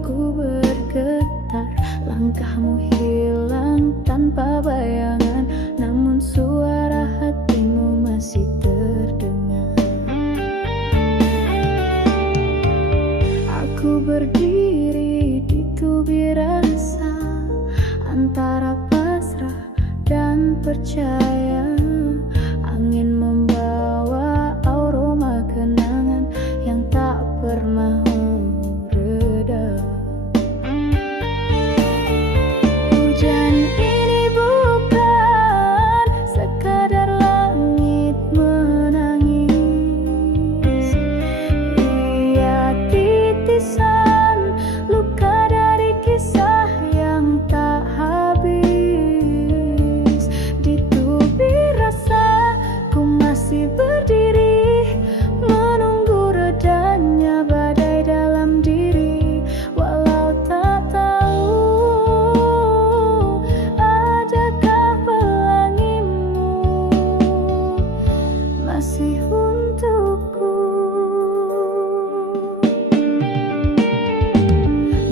jiwaku bergetar. Langkahmu hilang tanpa bayangan, namun suara hatimu masih terdengar. Aku berdiri di tubir rasa, antara pasrah dan percaya. Angin membawa aroma kenangan yang tak pernah mereda. Hujan ini bukan sekadar langit menangis, ia titisan luka dari kisah yang tak habis. Di tubir rasa ku masih berdiri, menunggu redanya badai dalam diri. Walau tak tahu adakah pelangimu masih untukku.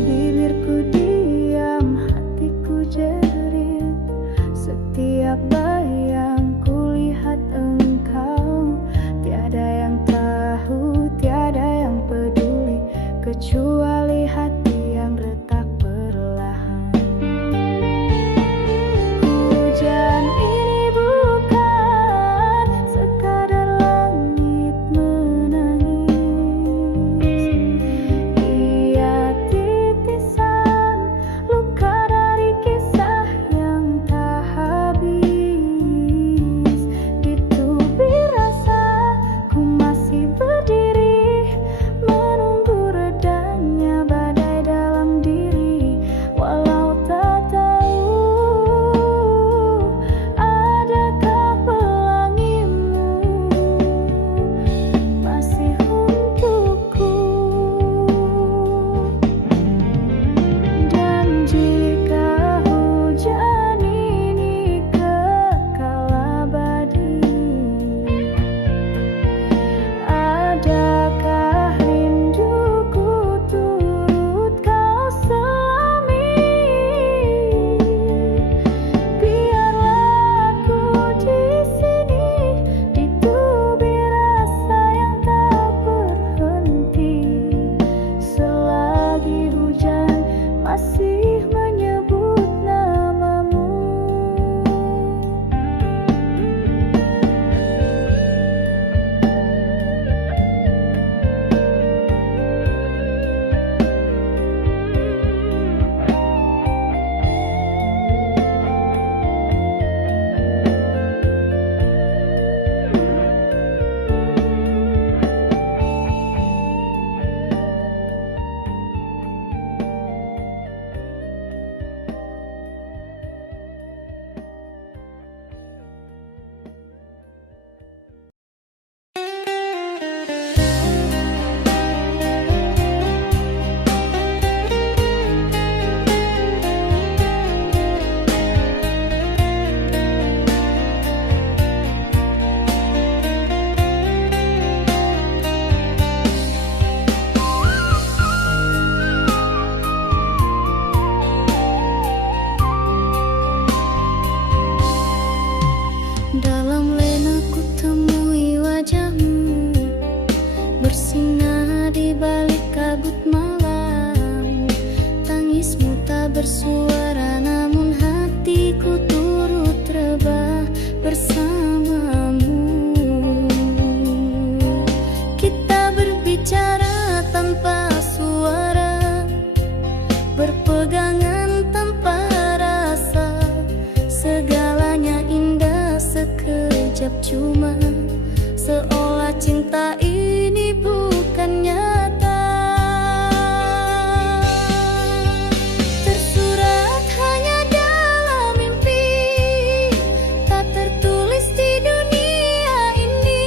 Bibirku diam, hatiku jerit. Setiap bayang kulihat engkau. Tiada yang tahu, tiada yang peduli, kecuali hati yang retak perlahan. Hujan ini bukan sekadar langit menangis, ia titisan luka dari kisah yang tak habis. Di tubir rasa ku masih berdiri, menunggu redanya badai dalam diri. Walau tak tahu adakah pelangimu masih untukku. Dan jika hujan ini kekal abadi, adakah rinduku turut kau selami? Biarlah aku di sini, di tubir rasa yang tak berhenti, selagi hujan masih menyebut namamu. Dalam lena ku temui wajahmu, bersinar di balik kabut malam. Tangismu tak bersuara, namun hatiku turut rebah bersamamu. Kita berbicara tanpa suara, berpegangan tanpa rasa. Segalanya indah sekejap, cuma seolah cinta ini bukan nyata. Tersurat hanya dalam mimpi, tak tertulis di dunia ini.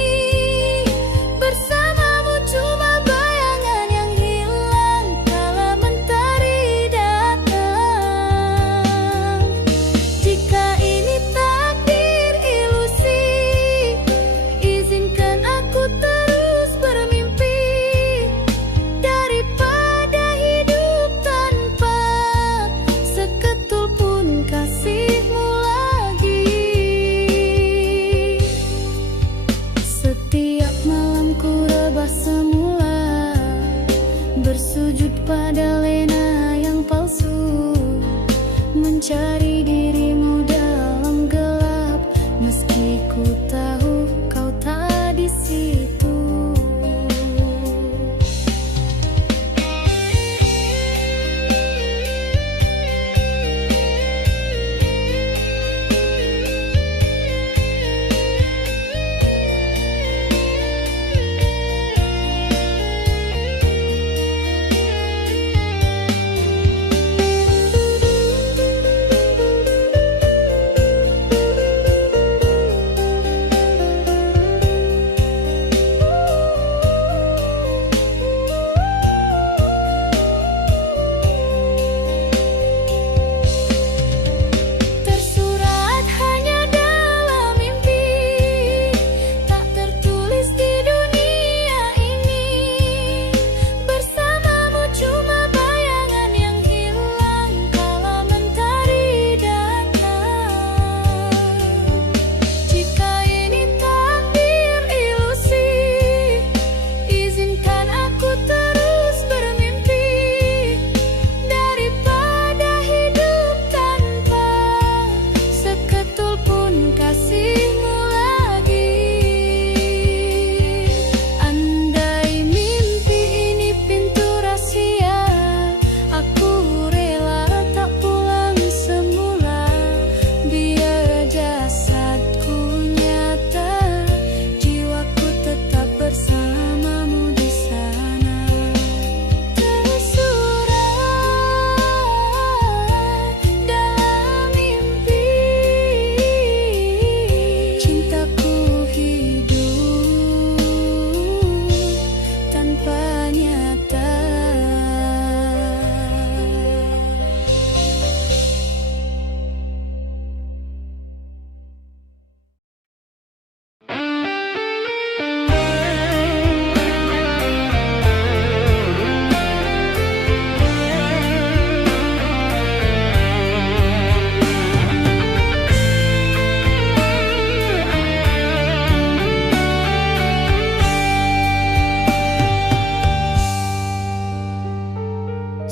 Bersamamu cuma bayangan yang hilang kala mentari datang. Jika ini takdir ilusi, izinkan aku terus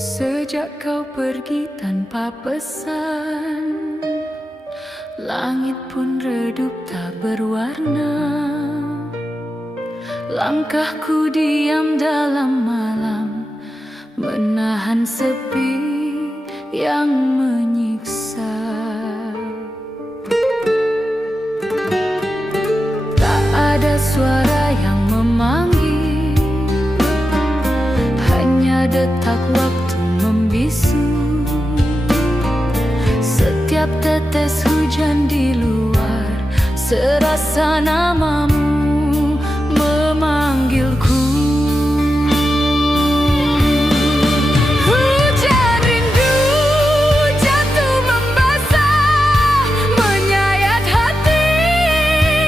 Sejak kau pergi tanpa pesan, langit pun redup tak berwarna. Langkahku diam dalam malam, menahan sepi yang menyiksa. Tak ada suara yang memanggil, hanya detak waktu membisu. Setiap tetes hujan di luar, serasa namamu memanggilku. Hujan rindu jatuh membasah, menyayat hati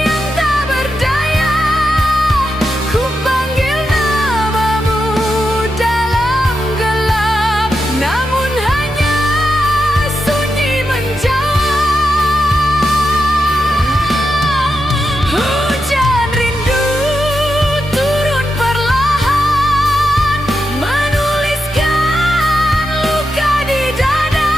yang tak berdaya. Ku panggil namamu dalam gelap, namun hanya sunyi menjawab. Hujan rindu turun perlahan, menuliskan luka di dada.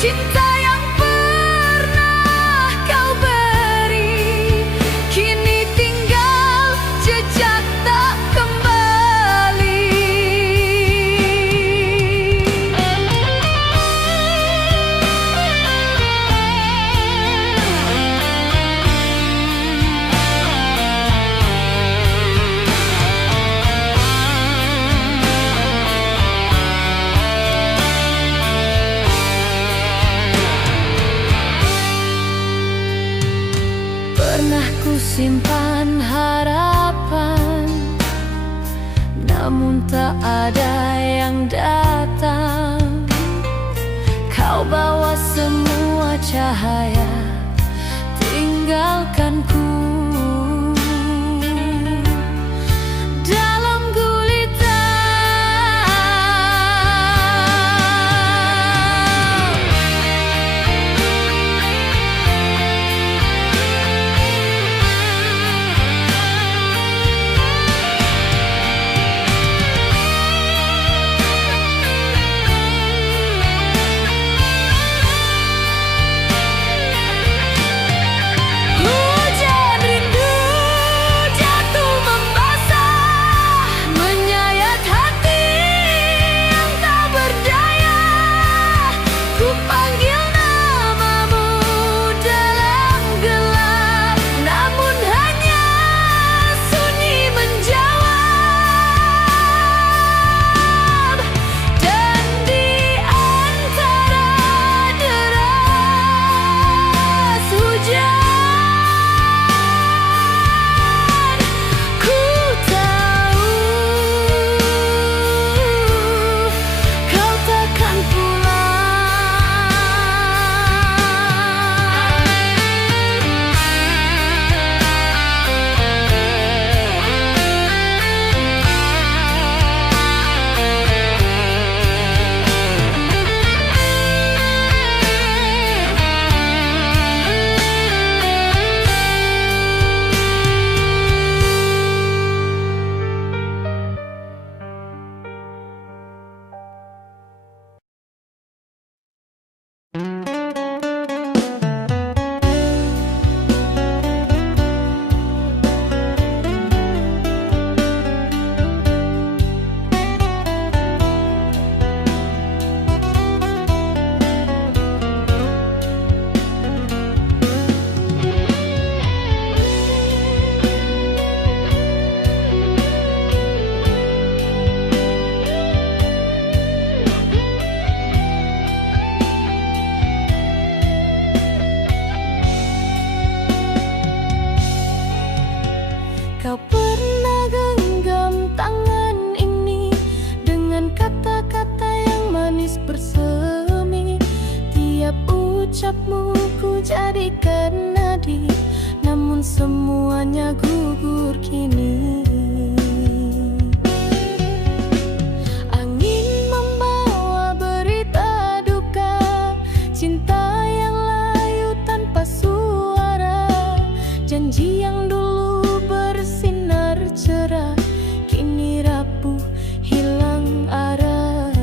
Cinta yang pernah kau beri, kini tinggal jejak tak kembali. Pernah ku simpan harapan, namun tak ada yang datang. Kau bawa semua cahaya, tinggalkanku dalam gulita. Hujan rindu jatuh membasah, menyayat hati yang tak berdaya. Ku panggil namamu dalam gelap, namun hanya sunyi menjawab. Dan di antara deras hujan, ku tahu kau takkan Kau pernah genggam tangan ini dengan kata-kata yang manis bersemi. Tiap ucapmu ku jadikan nadi, namun semuanya gugur kini. Angin membawa berita duka, cinta yang layu tanpa suara. Janji yang dulu bersinar cerah, kini rapuh hilang arah.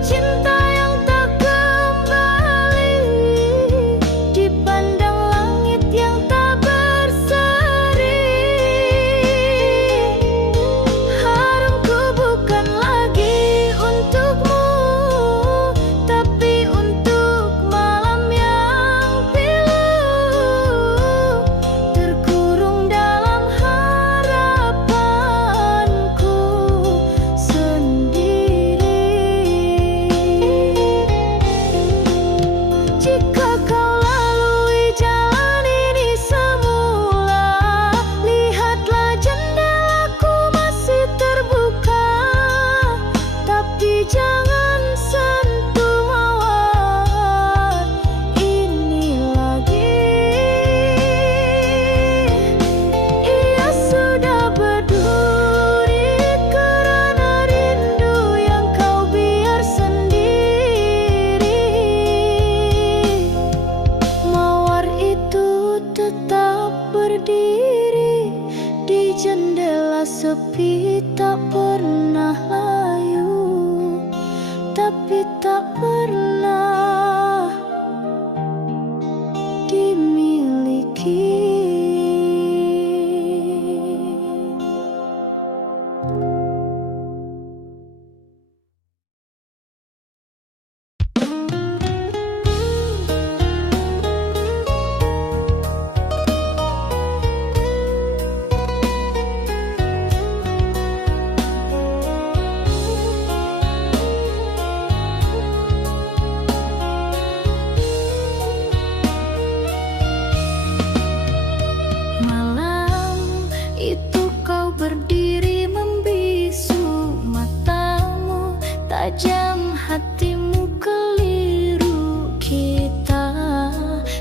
cinta yang tak kembali, dipandang langit yang tak berseri. Harumku bukan lagi untukmu, tapi untuk malam yang pilu, terkurung dalam harapanku sendiri. Jika kau lalui jalan ini semula, lihatlah jendelaku masih terbuka, tapi jangan sentuh mawar ini lagi. Ia sudah berduri karena rindu yang kau biar sendiri. Mawar itu tetap berdiri di jendela sepi, tak pernah layu, tapi tak pernah dimiliki. Malam itu kau berdiri membisu, matamu tajam, hatimu keliru. Kita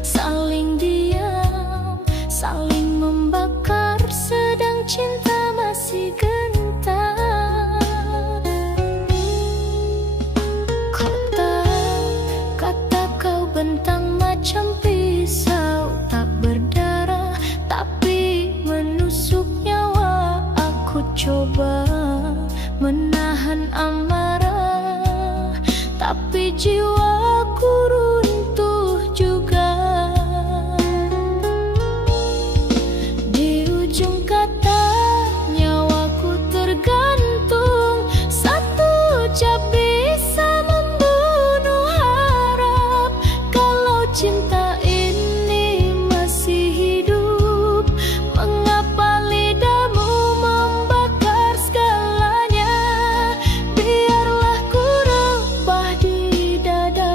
saling diam, saling membakar, sedang cinta masih gentar. Kata kau bentang macam pisau, tak berdarah tapi menusuk nyawa. Aku coba menahan amarah, tapi jiwaku runtuh juga. Di ujung kata nyawaku tergantung, satu ucap bisa membunuh harap. Kalau cinta ini masih hidup, mengapa lidahmu membakar segalanya? Biarlah ku rebah di dada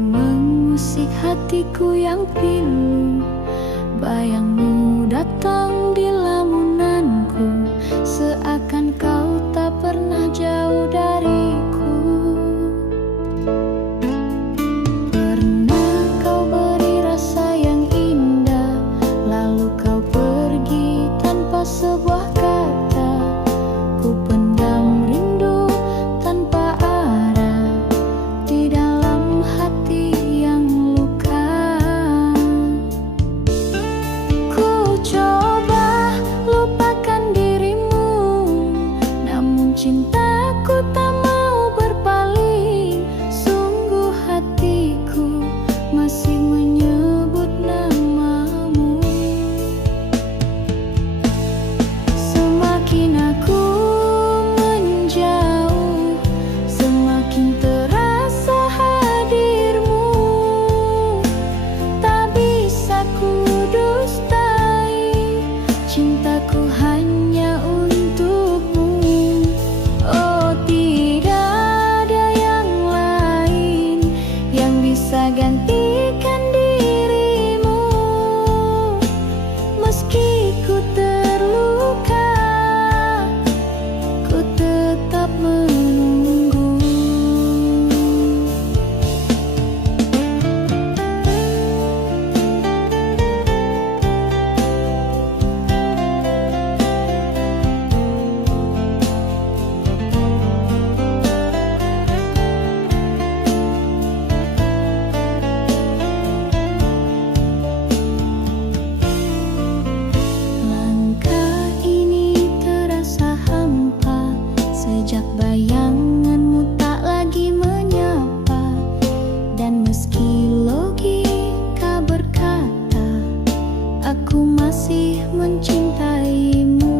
mengusik hatiku yang pilu. Bayangmu datang di lamunanku, seakan kau tak pernah jauh dariku. Pernah kau beri rasa yang indah, lalu kau pergi tanpa sebuah kata. Ku pendam rindu tanpa arah di dalam hati yang luka. Ku coba lupakan dirimu, namun cintaku tak mau berpaling. Sungguh hatiku masih menyebut namamu. Semakin aku menjauh, semakin terasa hadirmu. Tak bisa ku dustai cintaku hanya untukmu. Oh, tidak ada yang lain yang bisa gantikan dirimu. Meski ku terluka, ku tetap menunggu. Langkah ini terasa hampa sejak bayanganmu tak lagi menyapa. Dan meski logika berkata aku masih mencintaimu,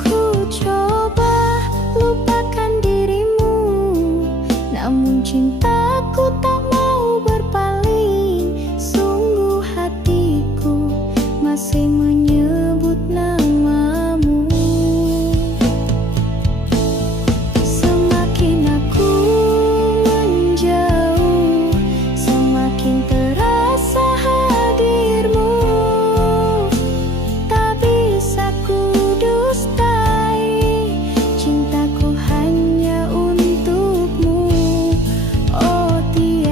ku coba lupakan dirimu, namun cintaku tak mau berpaling. Sungguh hatiku masih menyebut namamu. Semakin aku menjauh, semakin terasa hadirmu. Tak bisa ku dustai cintaku hanya untukmu. Oh, tiada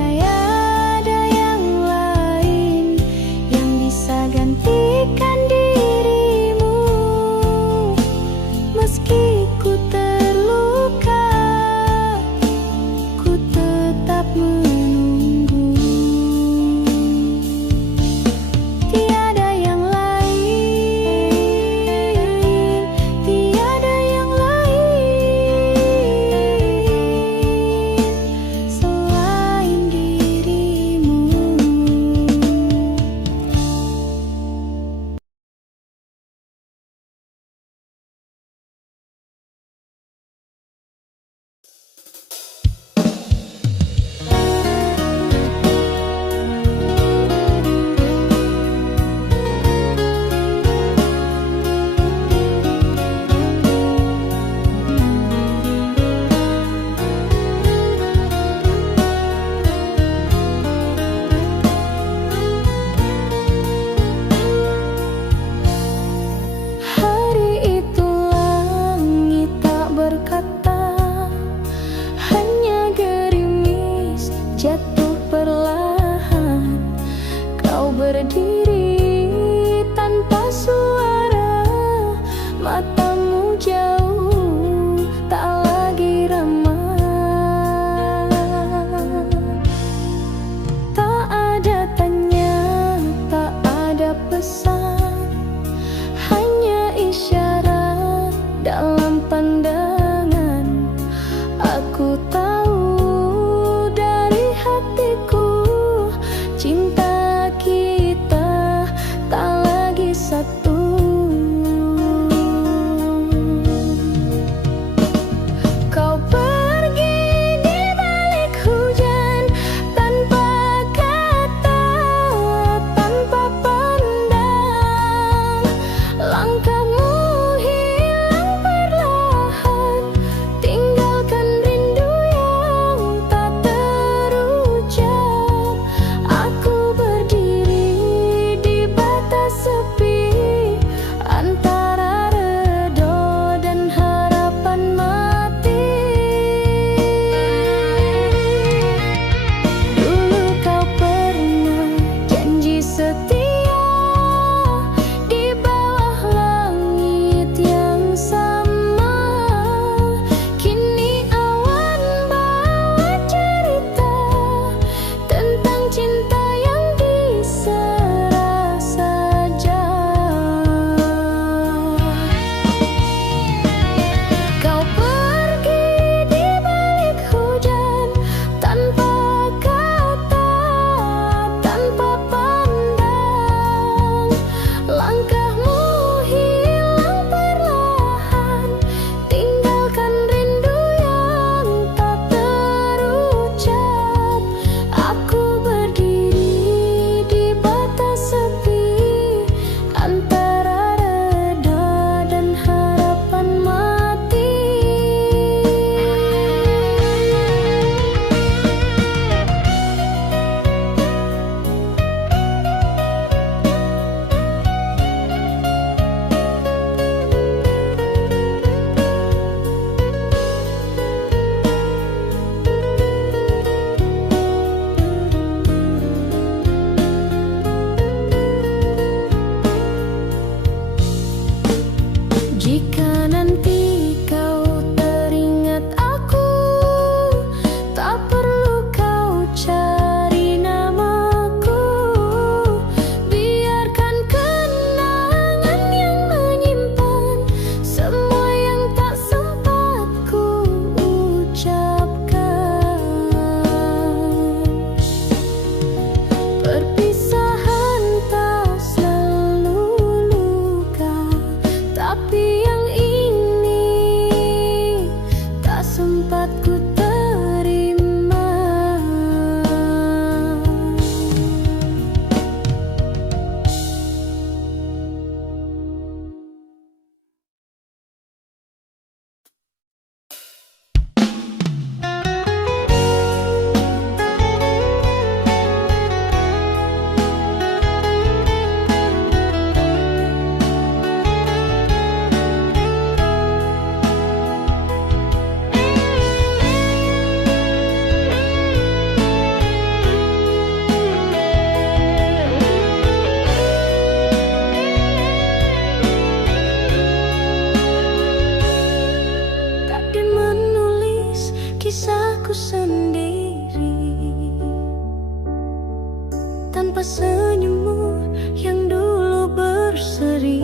tanpa senyummu yang dulu berseri.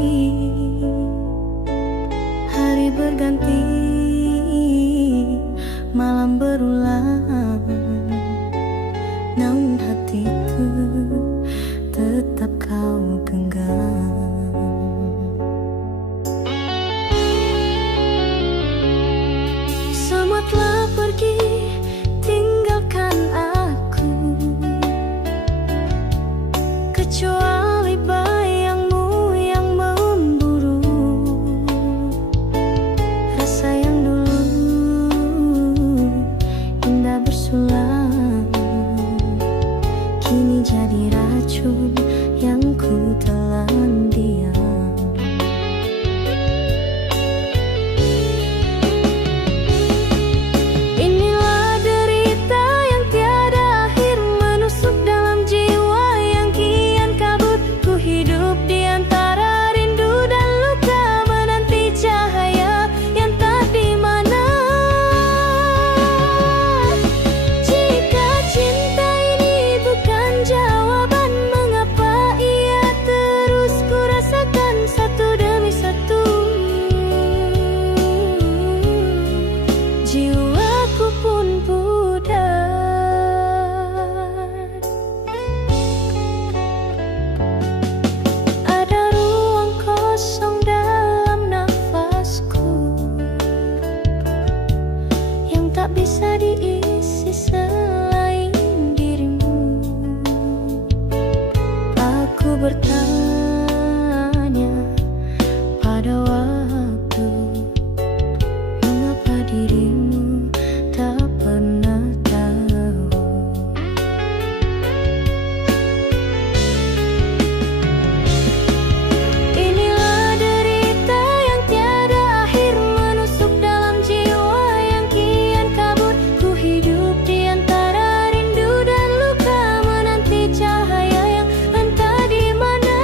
Hari berganti, malam berulang, namun hatiku tetap kau genggam. Semua telah pergi, tinggalkan aku, kecuali bayangmu yang memburu. Rasa yang dulu indah bersulang, kini jadi racun yang ku telan diam. Inilah derita yang tiada akhir menusuk dalam jiwa yang kian kabut. Ku hidup di antara rindu dan luka, menanti cahaya yang tak di mana. Jika cinta ini bukan jawaban, mengapa ia terus ku rasakan satu demi satu? Jiwaku pun pudar. Ada ruang kosong dalam nafasku yang tak bisa diisi selain dirimu. Aku bertanya pada waktu, mengapa dirimu tak pernah tahu? Inilah derita yang tiada akhir menusuk dalam jiwa yang kian kabut. Ku hidup di antara rindu dan luka, menanti cahaya yang entah di mana.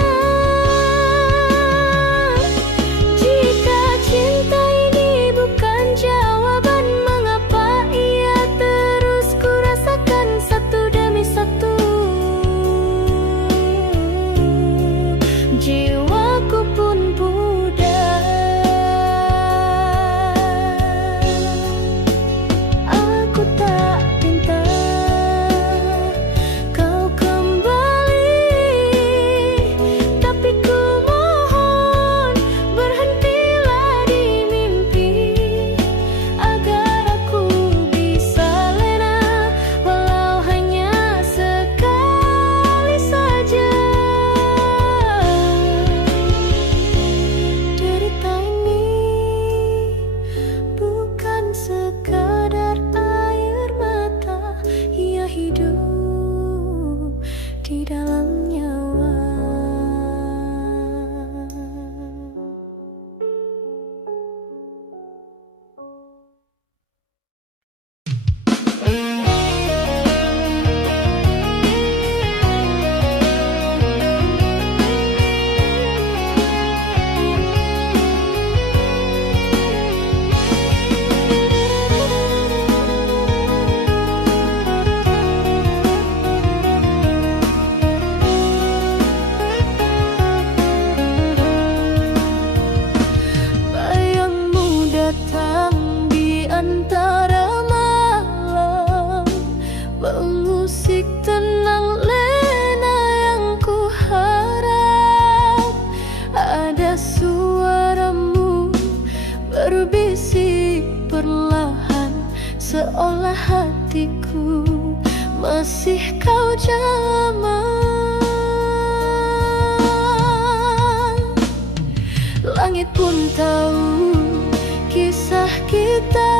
Jika cinta ini bukan jawaban, mengapa ia terus ku rasakan satu demi satu? Jiwaku pun pudar. Aku tak minta kau kembali, tapi ku mohon berhentilah di mimpi, agar aku bisa lena walau hanya sekali saja. Derita ini bukan sekadar air mata, ia hidup di dalam nyawa. Bayangmu datang di antara malam, mengusik tenang lena yang ku harap. Ada suaramu berbisik perlahan, seolah hatiku masih kau jamah. Langit pun tahu kisah kita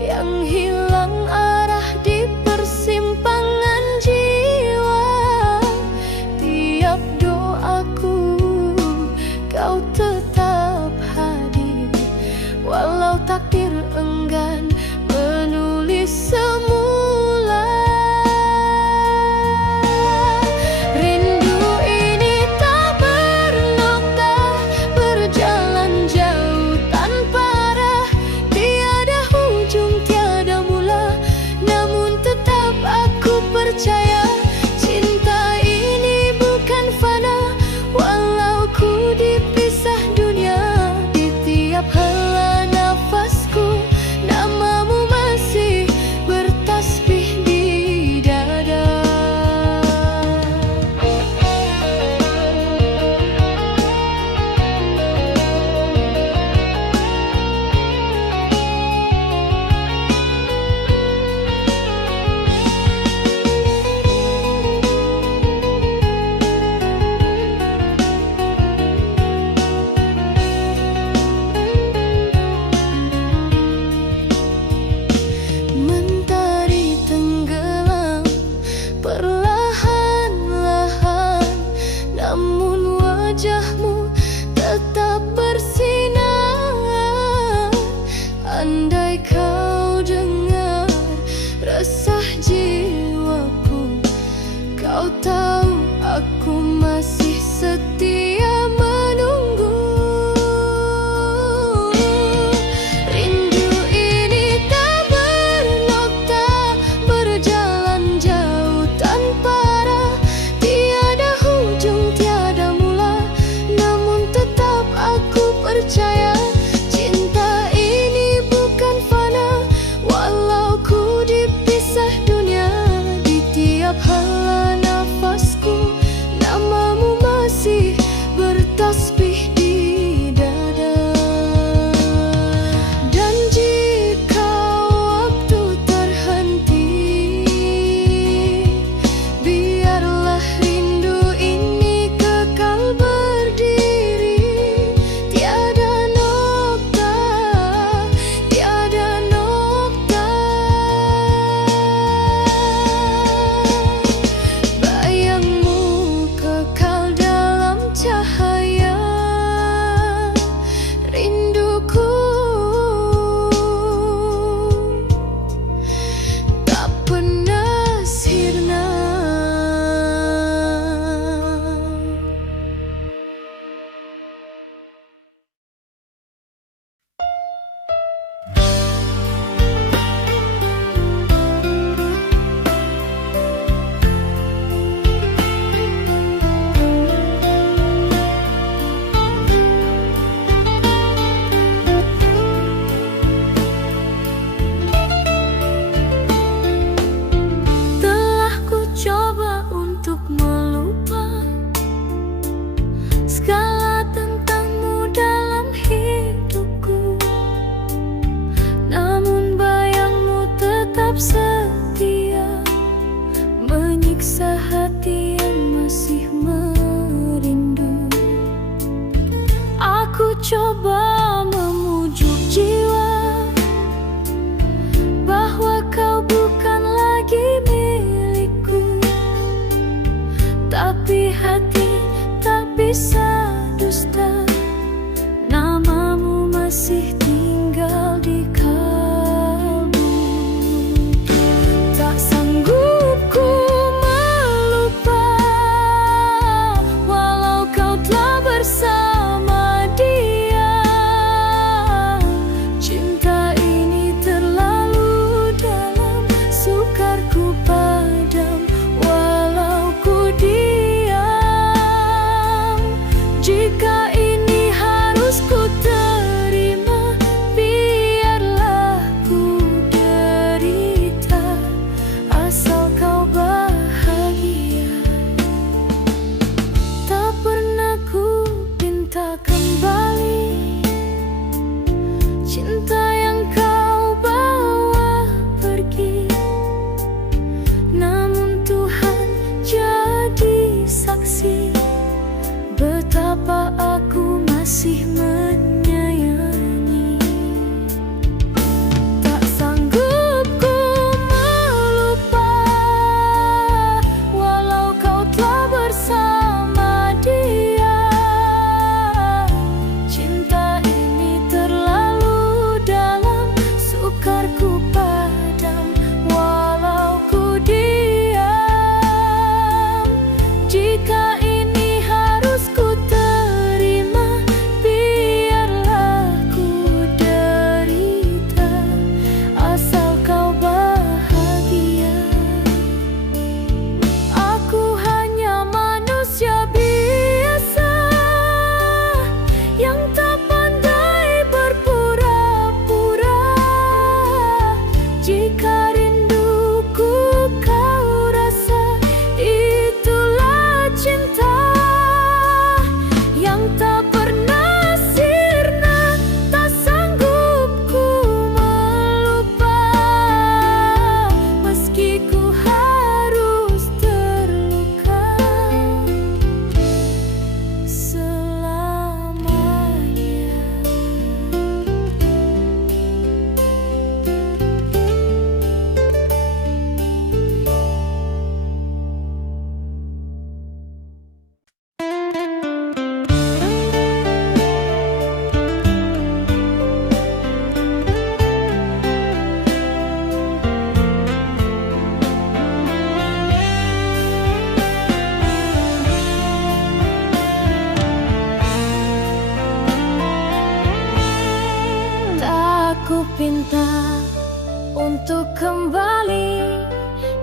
yang hilang arah di persimpangan jiwa. Tiap doaku kau tetap hadir, walau takdir enggan menulis semula. Rindu ini tak bernokta, berjalan jauh tanpa arah, tiada ujung, tiada mula. Namun tetap aku percaya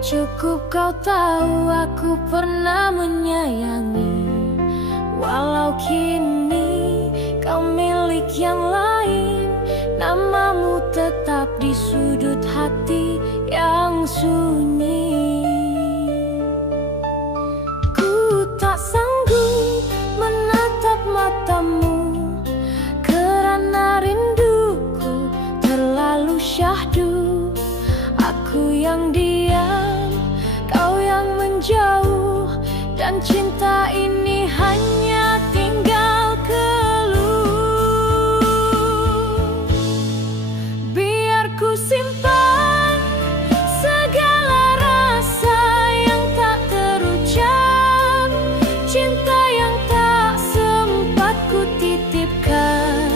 Cukup kau tahu aku pernah menyayangi, walau kini kau milik yang lain. Namamu tetap di sudut hati yang sunyi. Ku tak sanggup menatap matamu, karena rinduku terlalu syahdu. Aku yang diam, kau yang menjauh, dan cinta ini hanya tinggal keluh. Biar ku simpan segala rasa yang tak terucap, cinta yang tak sempat ku titipkan.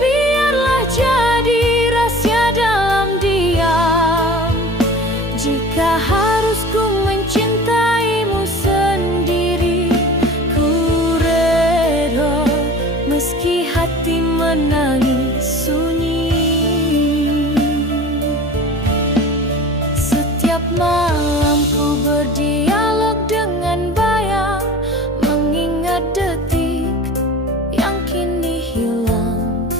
Biarlah jadi rahasia dalam diam. Jika harus ku mencintaimu sendiri, ku reda meski hati menangis sunyi. Setiap malam ku berdialog dengan bayang, mengingat detik yang kini hilang.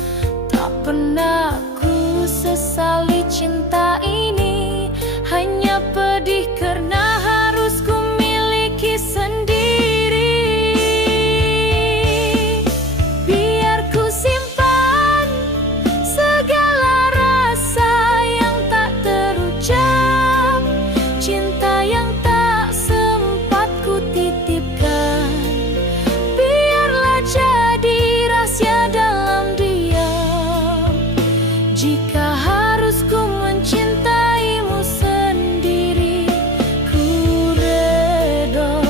Tak pernah ku sesali cinta ini, hanya pedih karena harus ku miliki sendiri. Biar ku simpan segala rasa yang tak terucap, cinta yang tak sempat ku titipkan. Biarlah jadi rahasia dalam diam. Jika harus ku mencintaimu sendiri, ku reda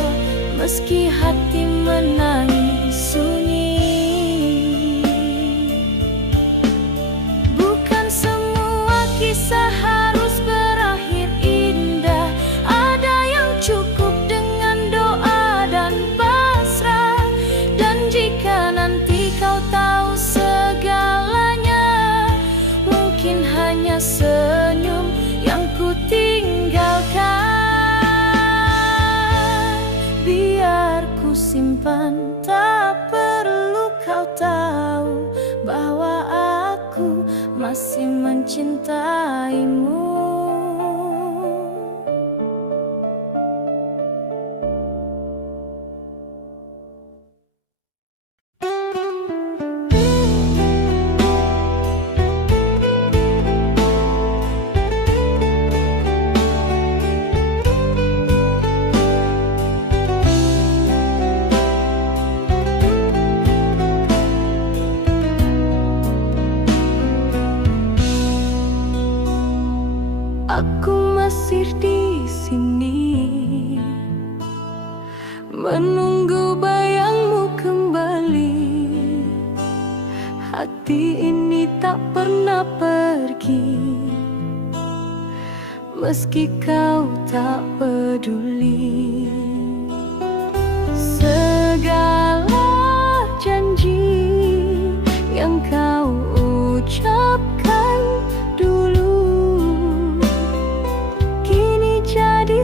meski hati menangis sunyi. Bukan semua kisah harus berakhir indah. Ada yang cukup dengan doa dan pasrah. Dan jika nanti kau tahu segalanya, mungkin hanya senyum yang ku tinggalkan. Biar ku simpan, tak perlu kau tahu bahwa aku masih mencintaimu. Aku masih di sini, menunggu bayangmu kembali. Hati ini tak pernah pergi, meski kau tak peduli. Segala janji yang kau ucapkan dulu, kini jadi